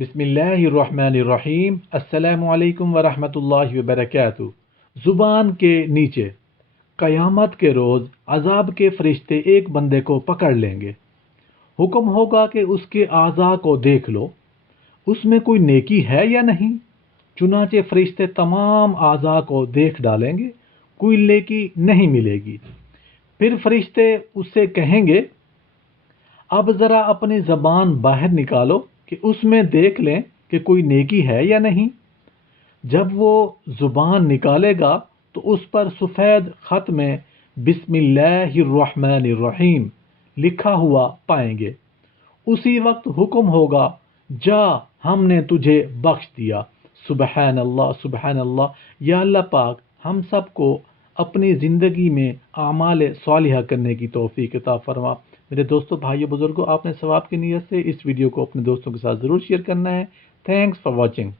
बिस्मिल्लाहिर्रहमानिर्रहीम। अस्सलामु अलैकुम वरहमतुल्लाहि वबरकातुहू। ज़ुबान के नीचे क़यामत के रोज़ अज़ाब के फरिश्ते एक बंदे को पकड़ लेंगे। हुक्म होगा कि उसके आज़ा को देख लो, उसमें कोई नेकी है या नहीं। चुनाचे फरिश्ते तमाम आज़ा को देख डालेंगे, कोई नेकी नहीं मिलेगी। फिर फरिश्ते उससे कहेंगे, अब ज़रा अपनी ज़बान बाहर निकालो कि उसमें देख लें कि कोई नेकी है या नहीं। जब वो ज़ुबान निकालेगा तो उस पर सफ़ेद ख़त में बिस्मिल्लाहिर्रहमानिर्रहीम लिखा हुआ पाएंगे। उसी वक्त हुक्म होगा, जा हमने तुझे बख्श दिया। सुबहान अल्लाह, सुबहान अल्लाह। या अल्लाह पाक हम सब को अपनी ज़िंदगी में आमाल सालिहा करने की तौफीक अता फरमा। मेरे दोस्तों, भाइयों, बुजुर्गों, आपने सवाब की नीयत से इस वीडियो को अपने दोस्तों के साथ ज़रूर शेयर करना है। Thanks for watching.